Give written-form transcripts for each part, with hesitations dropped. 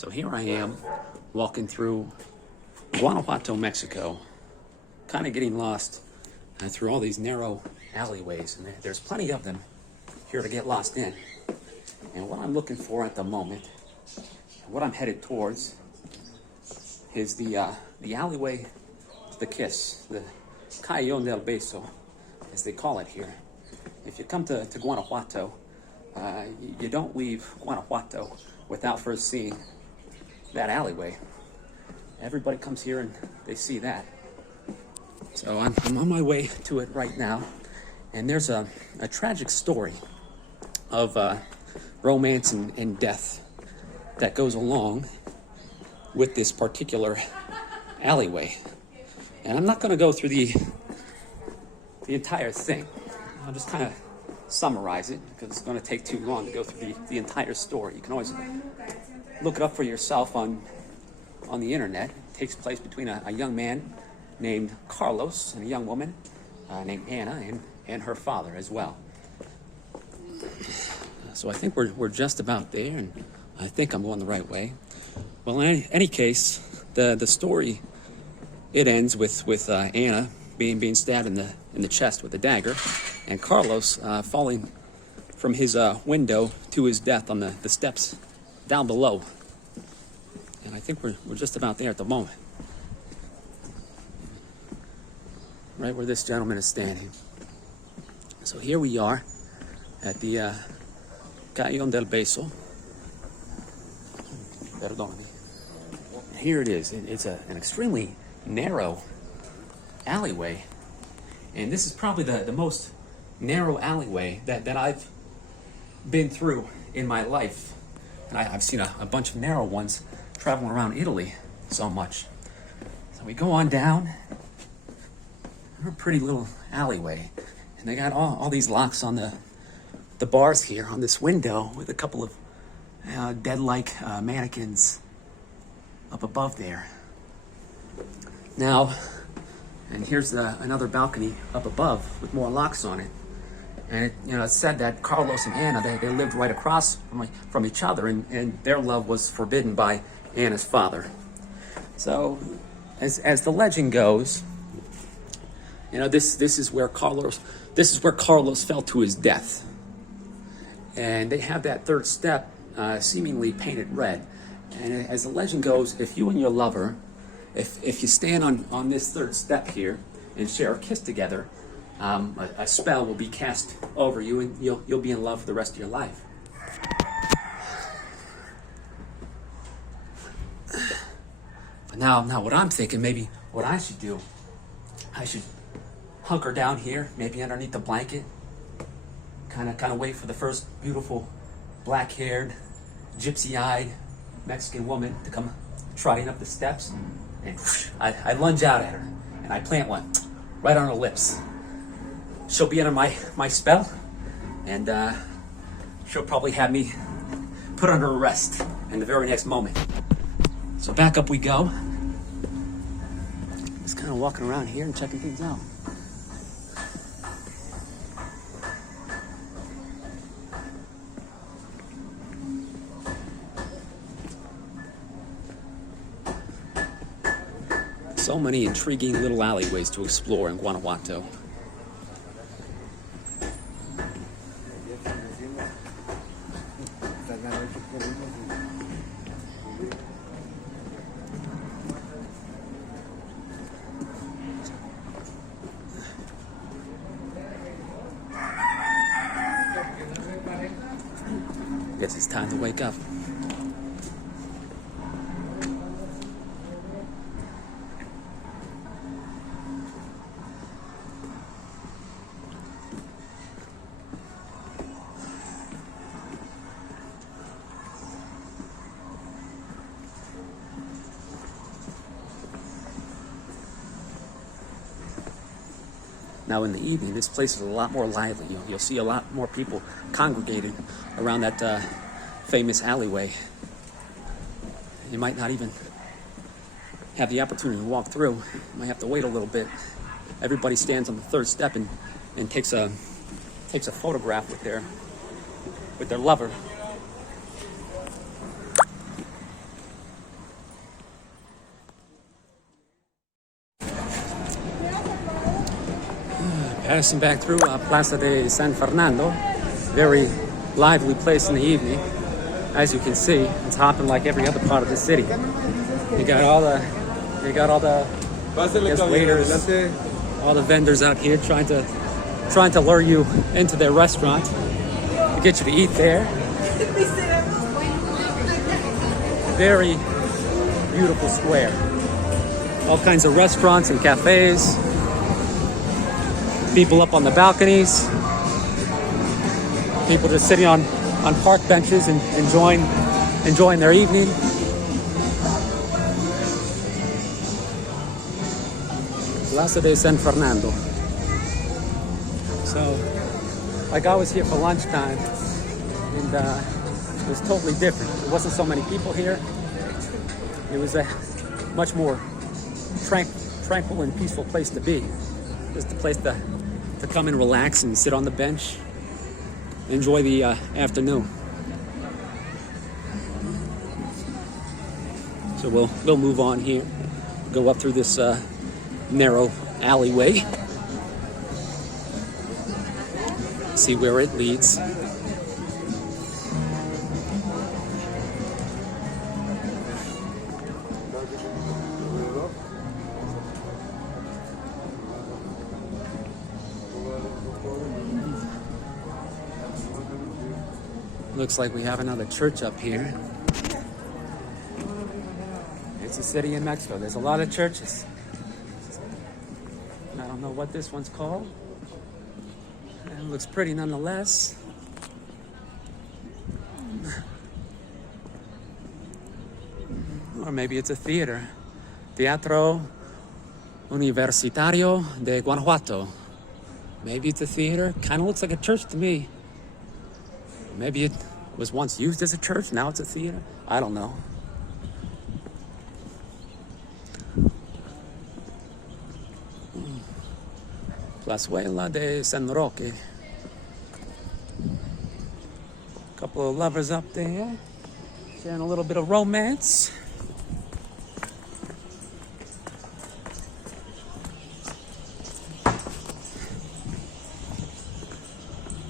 So here I am walking through Guanajuato, Mexico, kind of getting lost through all these narrow alleyways, and there's plenty of them here to get lost in. And what I'm looking for at the moment, what I'm headed towards, is the alleyway to the kiss, the Callejon del Beso, as they call it here. If you come to Guanajuato, you don't leave Guanajuato without first seeing that alleyway. Everybody comes here and they see that. So I'm on my way to it right now, and there's a tragic story of romance and death that goes along with this particular alleyway. And I'm not going to go through the entire thing. I'll just kind of summarize it because it's going to take too long to go through the entire story. You can always look it up for yourself on the internet. It takes place between a young man named Carlos and a young woman named Anna and her father as well. So I think we're just about there, and I think I'm going the right way. Well, in any case, the story, it ends with Anna being stabbed in the chest with a dagger, and Carlos falling from his window to his death on the steps down below. And I think we're just about there at the moment, right where this gentleman is standing. So here we are at the Callejon del Beso. Perdóname. Here it is. It's an extremely narrow alleyway, and this is probably the most narrow alleyway that I've been through in my life. And I've seen a bunch of narrow ones traveling around Italy so much. So we go on down a pretty little alleyway, and they got all these locks on the bars here on this window with a couple of dead-like mannequins up above there. Now, and here's another balcony up above with more locks on it. And it's said that Carlos and Anna, they lived right across from each other, and their love was forbidden by Anna's father. So, as the legend goes, this is where Carlos fell to his death. And they have that third step seemingly painted red. And as the legend goes, if you and your lover, if you stand on this third step here and share a kiss together, a spell will be cast over you, and you'll be in love for the rest of your life. But now what I'm thinking, maybe what I should do, I should hunker down here, maybe underneath the blanket, kind of wait for the first beautiful black-haired, gypsy-eyed Mexican woman to come trotting up the steps, and I lunge out at her, and I plant one right on her lips. She'll be under my spell, and she'll probably have me put under arrest in the very next moment. So back up we go. Just kind of walking around here and checking things out. So many intriguing little alleyways to explore in Guanajuato. Guess it's time to wake up. Now in the evening, this place is a lot more lively. You'll see a lot more people congregated around that famous alleyway. You might not even have the opportunity to walk through. You might have to wait a little bit. Everybody stands on the third step and takes a photograph with their lover. Passing back through Plaza de San Fernando. Very lively place in the evening. As you can see, it's hopping like every other part of the city. You got all the waiters, all the vendors out here trying to lure you into their restaurant to get you to eat there. Very beautiful square. All kinds of restaurants and cafes. People up on the balconies. People just sitting on park benches and enjoying their evening. Plaza de San Fernando. So, like I was here for lunchtime, and it was totally different. There wasn't so many people here. It was a much more tranquil and peaceful place to be. Just a place to come and relax and sit on the bench, enjoy the afternoon. So we'll move on here, go up through this narrow alleyway, see where it leads. Looks like we have another church up here. It's a city in Mexico. There's a lot of churches. I don't know what this one's called. It looks pretty nonetheless. Or maybe it's a theater. Teatro Universitario de Guanajuato. Maybe it's a theater. Kind of looks like a church to me. Maybe it was once used as a church, now it's a theater. I don't know. Plazuela de San Roque. Couple of lovers up there, sharing a little bit of romance.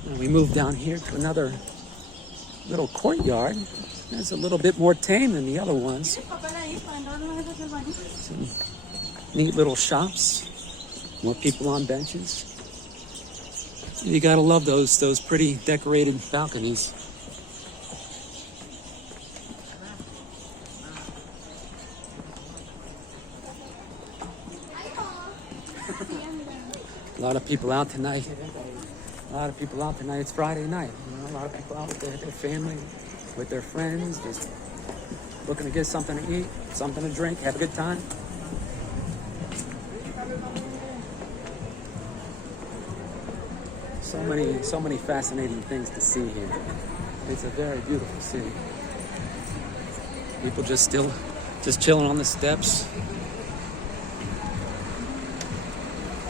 And we move down here to another little courtyard. That's a little bit more tame than the other ones. Some neat little shops. More people on benches. You gotta love those pretty decorated balconies. A lot of people out tonight. It's Friday night. You know, a lot of people out with their family, with their friends, just looking to get something to eat, something to drink, have a good time. So many fascinating things to see here. It's a very beautiful city. People just chilling on the steps.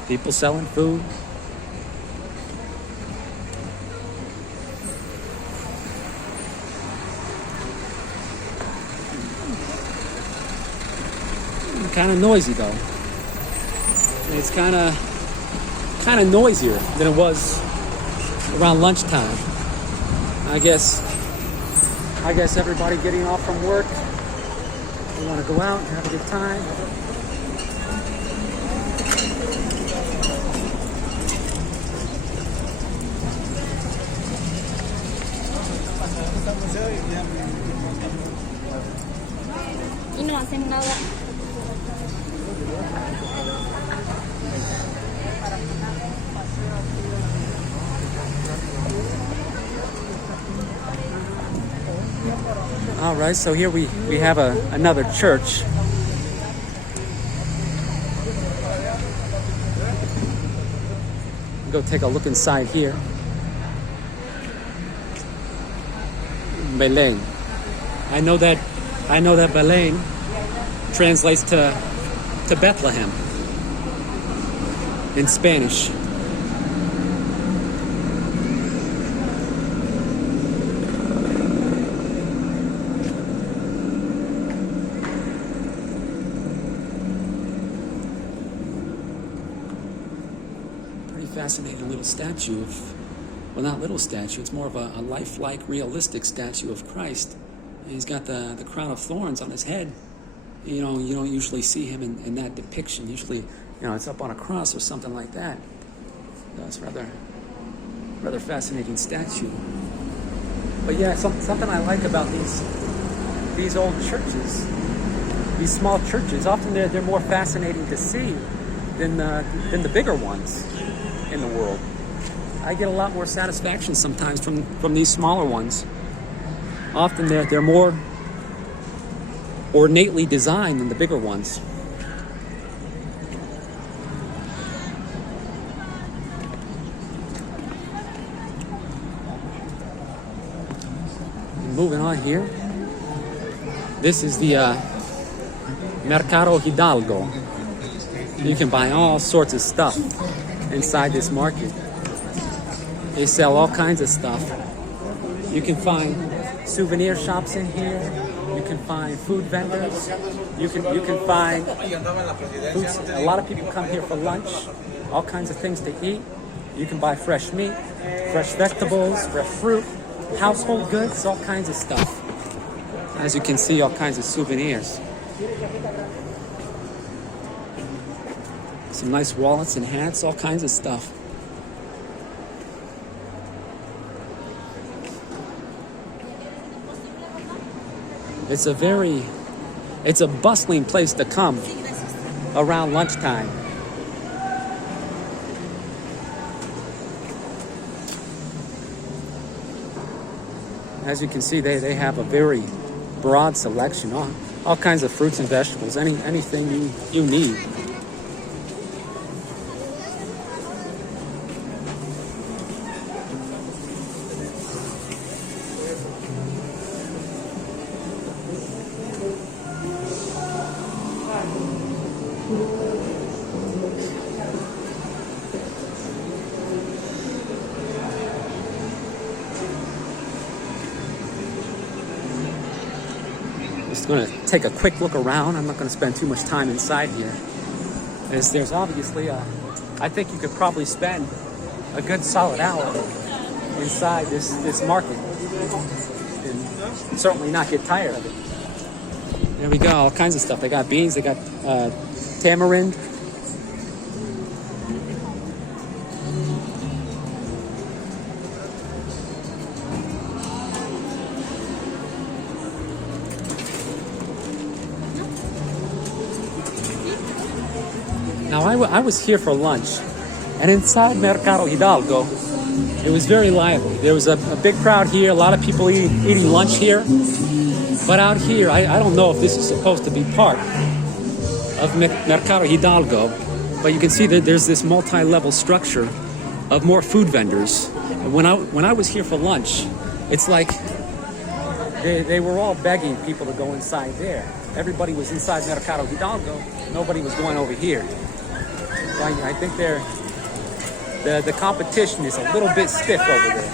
People selling food. Kind of noisy though. It's kind of noisier than it was around lunchtime. I guess everybody getting off from work, they want to go out and have a good time. Y no hacen nada. All right, so here we have another church. Go take a look inside here. Belén. I know that Belén translates to Bethlehem in Spanish. fascinating little statue of, well, not little statue, it's more of a lifelike, realistic statue of Christ. He's got the crown of thorns on his head. You know, you don't usually see him in that depiction. Usually, you know, it's up on a cross or something like that. So it's rather fascinating statue. But yeah, something I like about these old churches, these small churches, often they're more fascinating to see than the bigger ones in the world. I get a lot more satisfaction sometimes from these smaller ones. Often they're more ornately designed than the bigger ones. Moving on here, this is the Mercado Hidalgo. You can buy all sorts of stuff inside this market. They sell all kinds of stuff. You can find souvenir shops in here. You can find food vendors. You can find foods. A lot of people come here for lunch. All kinds of things to eat. You can buy fresh meat, fresh vegetables, fresh fruit, household goods, all kinds of stuff. As you can see, all kinds of souvenirs. Some nice wallets and hats, all kinds of stuff. It's a bustling place to come around lunchtime. As you can see, they have a very broad selection, all kinds of fruits and vegetables, anything you need. Just going to take a quick look around. I'm not going to spend too much time inside here. There's obviously I think you could probably spend a good solid hour inside this market and certainly not get tired of it. There we go, all kinds of stuff. They got beans, they got tamarind. Now, I was here for lunch, and inside Mercado Hidalgo, it was very lively. There was a big crowd here, a lot of people eating lunch here. But out here, I don't know if this is supposed to be part of Mercado Hidalgo, but you can see that there's this multi-level structure of more food vendors. And when I was here for lunch, it's like they were all begging people to go inside there. Everybody was inside Mercado Hidalgo. Nobody was going over here. So I think the competition is a little bit stiff over there.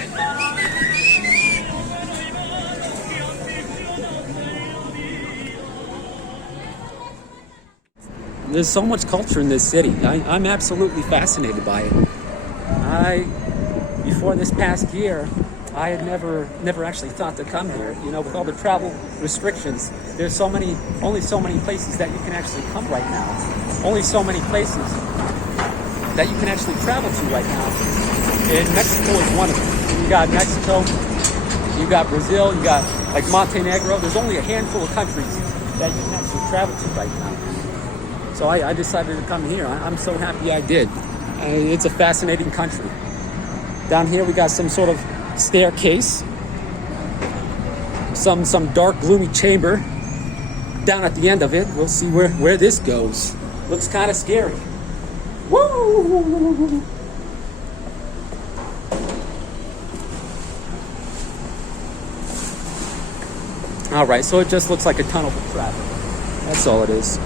There's so much culture in this city. I'm absolutely fascinated by it. Before this past year, I had never actually thought to come here. You know, with all the travel restrictions, there's only so many places that you can actually come right now. Only so many places that you can actually travel to right now. And Mexico is one of them. You got Mexico, you got Brazil, you got like Montenegro. There's only a handful of countries that you can actually travel to right now. So I decided to come here. I'm so happy I did. It's a fascinating country. Down here we got some sort of staircase, some dark gloomy chamber. Down at the end of it, we'll see where this goes. Looks kind of scary. Woo! All right, so it just looks like a tunnel for traffic. That's all it is.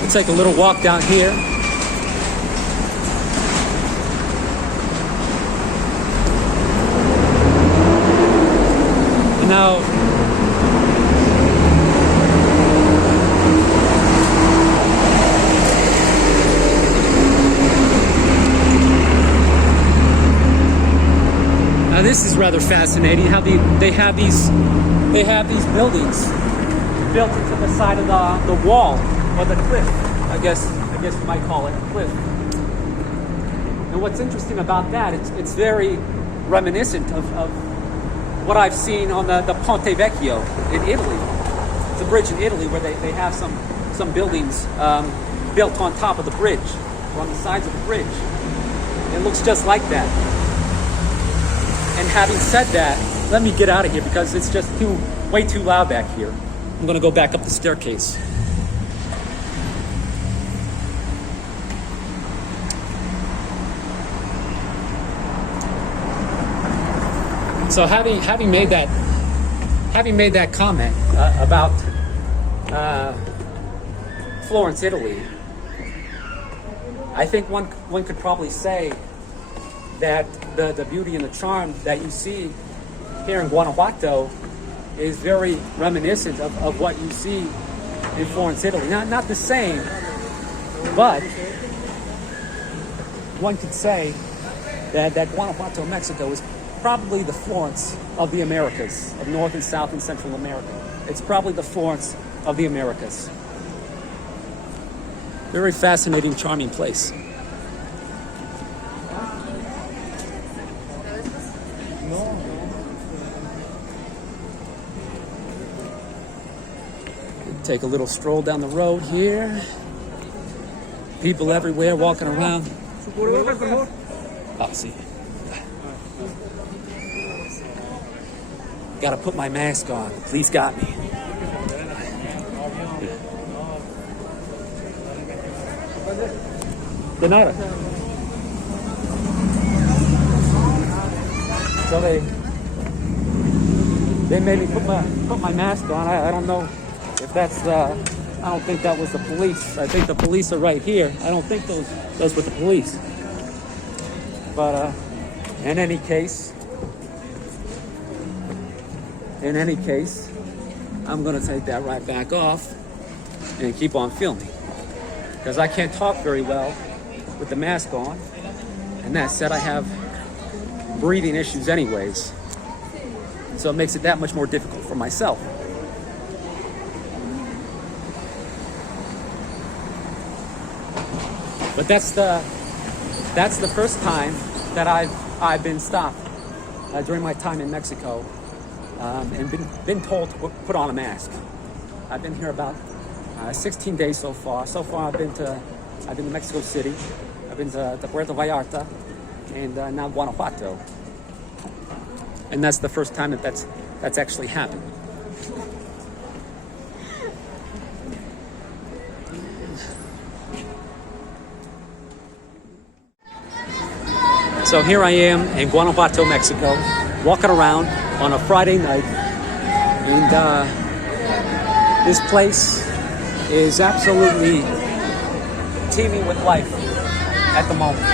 We'll take a little walk down here. And now, Now this is rather fascinating. How they have these buildings built into the side of the wall or the cliff. I guess you might call it a cliff. And what's interesting about that, it's very reminiscent of what I've seen on the Ponte Vecchio in Italy. It's a bridge in Italy where they have some buildings built on top of the bridge or on the sides of the bridge. It looks just like that. And having said that, let me get out of here because it's just way too loud back here. I'm gonna go back up the staircase. So having made that comment about Florence, Italy, I think one could probably say that the beauty and the charm that you see here in Guanajuato is very reminiscent of what you see in Florence, Italy. Not the same, but one could say that Guanajuato, Mexico is probably the Florence of the Americas, of North and South and Central America. It's probably the Florence of the Americas. Very fascinating, charming place. Take a little stroll down the road here. People everywhere walking around. Oh, see. Gotta put my mask on. The police got me. De nada. So they made me put my mask on. I don't know if that's I don't think that was the police. I think the police are right here. I don't think those were the police. But in any case, I'm gonna take that right back off and keep on filming because I can't talk very well with the mask on. And that said, I have breathing issues anyways, so it makes it that much more difficult for myself. But that's the first time that I've been stopped during my time in Mexico and been told to put on a mask. I've been here about 16 days so far. So far, I've been to Mexico City. I've been to Puerto Vallarta and now Guanajuato. And that's the first time that's actually happened. So here I am in Guanajuato, Mexico, walking around on a Friday night, and this place is absolutely teeming with life at the moment.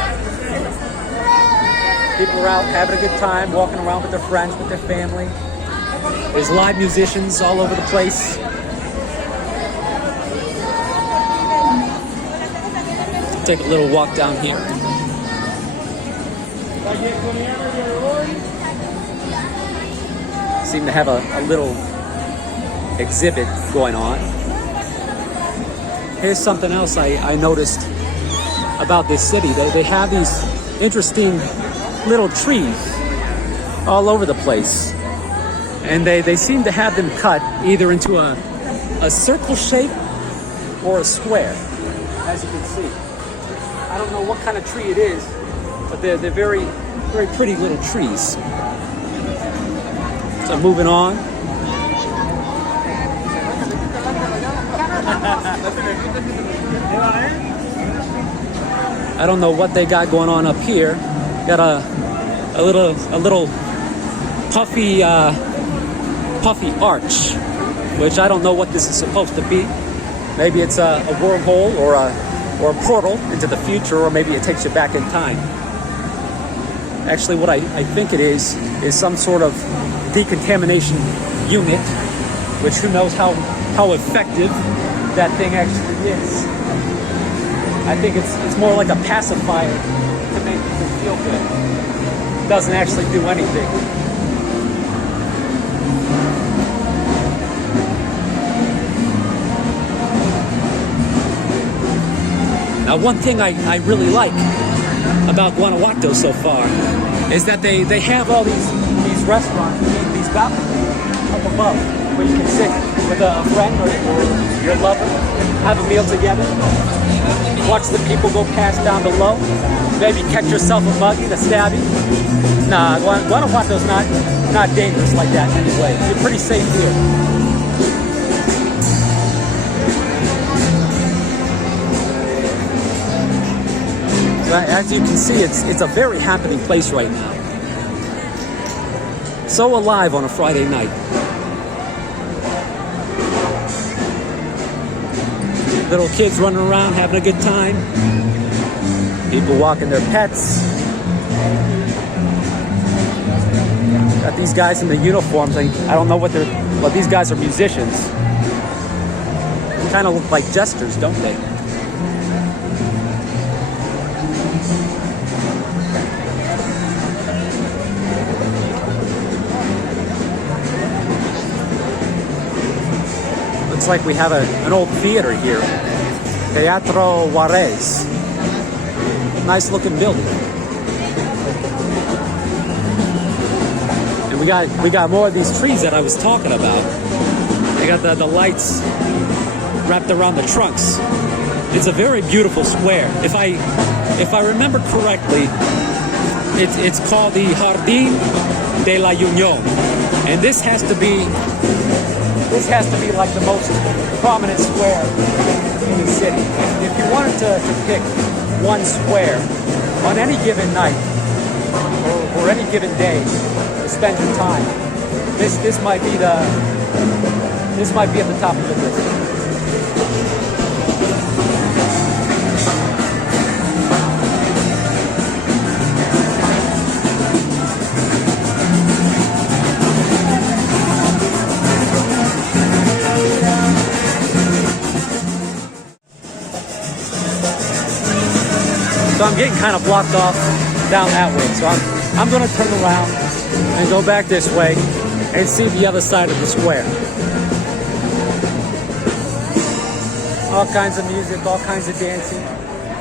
People are out having a good time, walking around with their friends, with their family. There's live musicians all over the place. Take a little walk down here. Seem to have a little exhibit going on. Here's something else I noticed about this city. They have these interesting little trees all over the place. And they seem to have them cut either into a circle shape or a square, as you can see. I don't know what kind of tree it is, but they're very, very pretty little trees. So moving on. I don't know what they got going on up here. Got a little puffy arch, which I don't know what this is supposed to be. Maybe it's a wormhole or a portal into the future, or maybe it takes you back in time. Actually, what I think it is some sort of decontamination unit, which who knows how effective that thing actually is. I think it's more like a pacifier to make people feel good. doesn't actually do anything. Now, one thing I really like about Guanajuato so far is that they have all these restaurants, these balconies up above, where you can sit with a friend or your lover, have a meal together, watch the people go past down below, maybe catch yourself a muggy to stab you. Nah, Guanajuato's not dangerous like that anyway. You're pretty safe here. So as you can see, it's a very happening place right now. So alive on a Friday night. Little kids running around having a good time. People walking their pets. Got these guys in the uniforms. I don't know what these guys are musicians. They kind of look like jesters, don't they? Looks like we have an old theater here. Teatro Juarez. Nice looking building. And we got more of these trees that I was talking about. They got the lights wrapped around the trunks. It's a very beautiful square. If I remember correctly, it's called the Jardín de la Unión. And this has to be like the most prominent square in the city. If you wanted to pick one square on any given night or any given day to spend your time, this might be at the top of the list. So I'm getting kind of blocked off down that way. So I'm going to turn around and go back this way and see the other side of the square. All kinds of music, all kinds of dancing.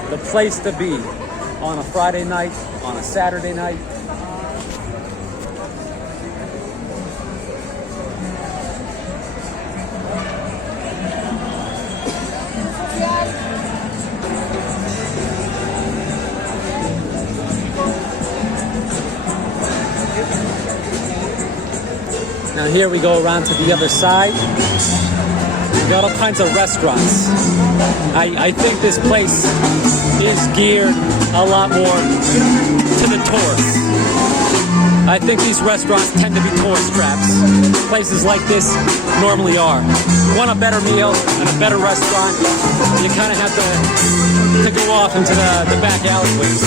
The place to be on a Friday night, on a Saturday night. Now here we go around to the other side. We got all kinds of restaurants. I think this place is geared a lot more to the tourists. I think these restaurants tend to be tourist traps. Places like this normally are. You want a better meal and a better restaurant, you kind of have to go off into the back alleyways.